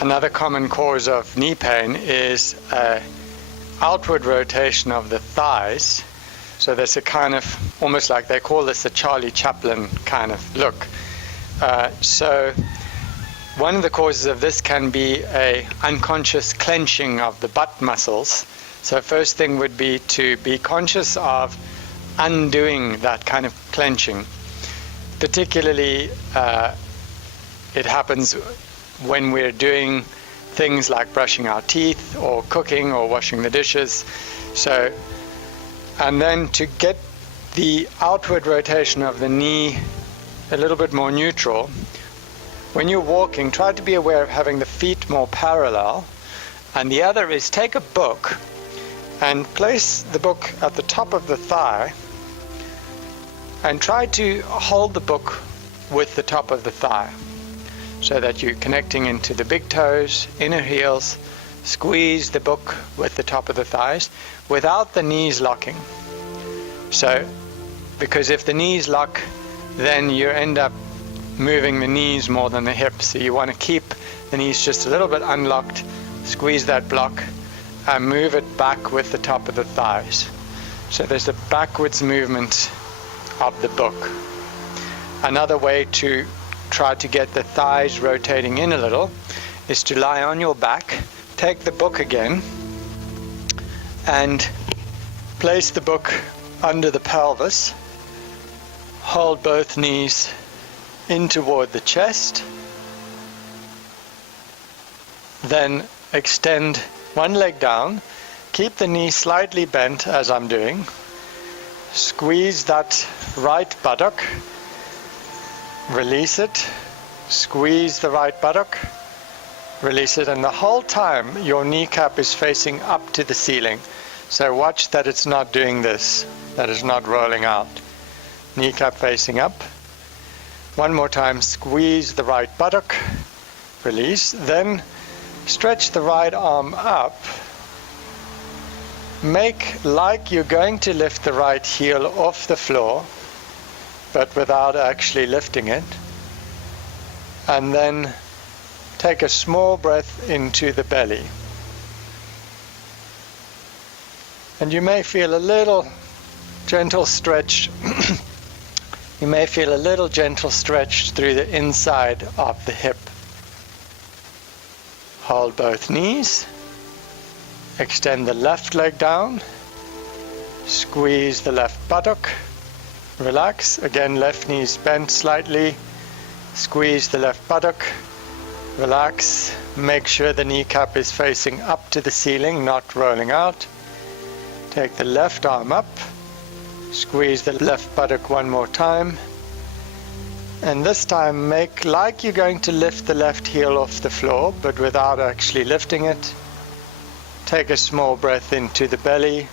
Another common cause of knee pain is outward rotation of the thighs. So there's a kind of, almost like they call this a Charlie Chaplin kind of look. So one of the causes of this can be a unconscious clenching of the butt muscles. So first thing would be to be conscious of undoing that kind of clenching. Particularly it happens when we're doing things like brushing our teeth or cooking or washing the dishes. So, and then to get the outward rotation of the knee a little bit more neutral, when you're walking, try to be aware of having the feet more parallel. And the other is take a book and place the book at the top of the thigh and try to hold the book with the top of the thigh, so that you're connecting into the big toes, inner heels. Squeeze the book with the top of the thighs without the knees locking. So, because if the knees lock, then you end up moving the knees more than the hips. So you want to keep the knees just a little bit unlocked, squeeze that block, and move it back with the top of the thighs. So there's a backwards movement of the book. Another way to try to get the thighs rotating in a little is to lie on your back, take the book again, and place the book under the pelvis. Hold both knees in toward the chest. Then extend one leg down, keep the knee slightly bent as I'm doing. Squeeze that right buttock. Release it, squeeze the right buttock, release it, and the whole time your kneecap is facing up to the ceiling. So watch that it's not doing this, that it's not rolling out. Kneecap facing up. One more time, squeeze the right buttock, release, then stretch the right arm up. Make like you're going to lift the right heel off the floor, but without actually lifting it. And then take a small breath into the belly. And you may feel a little gentle stretch. You may feel a little gentle stretch through the inside of the hip. Hold both knees. Extend the left leg down. Squeeze the left buttock. Relax. Again, left knee is bent slightly. Squeeze the left buttock. Relax. Make sure the kneecap is facing up to the ceiling, not rolling out. Take the left arm up. Squeeze the left buttock one more time. And this time make like you're going to lift the left heel off the floor, but without actually lifting it. Take a small breath into the belly.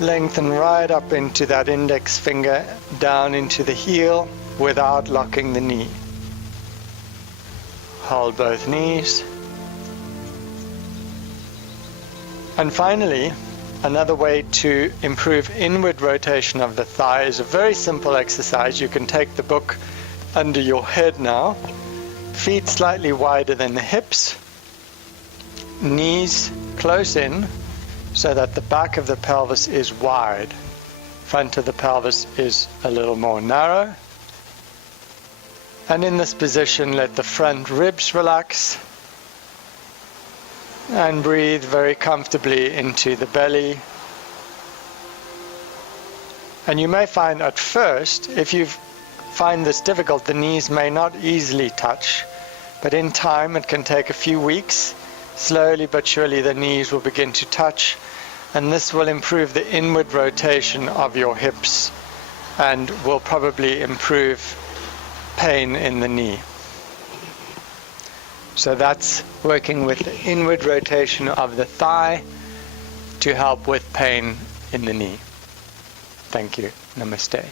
Lengthen right up into that index finger, down into the heel without locking the knee. Hold both knees. And finally, another way to improve inward rotation of the thigh is a very simple exercise. You can take the book under your head now, feet slightly wider than the hips, knees close in, so that the back of the pelvis is wide. Front of the pelvis is a little more narrow. And in this position, let the front ribs relax. And breathe very comfortably into the belly. And you may find at first, if you find this difficult, the knees may not easily touch. But in time, it can take a few weeks. Slowly but surely the knees will begin to touch, and this will improve the inward rotation of your hips and will probably improve pain in the knee. So that's working with the inward rotation of the thigh to help with pain in the knee. Thank you. Namaste.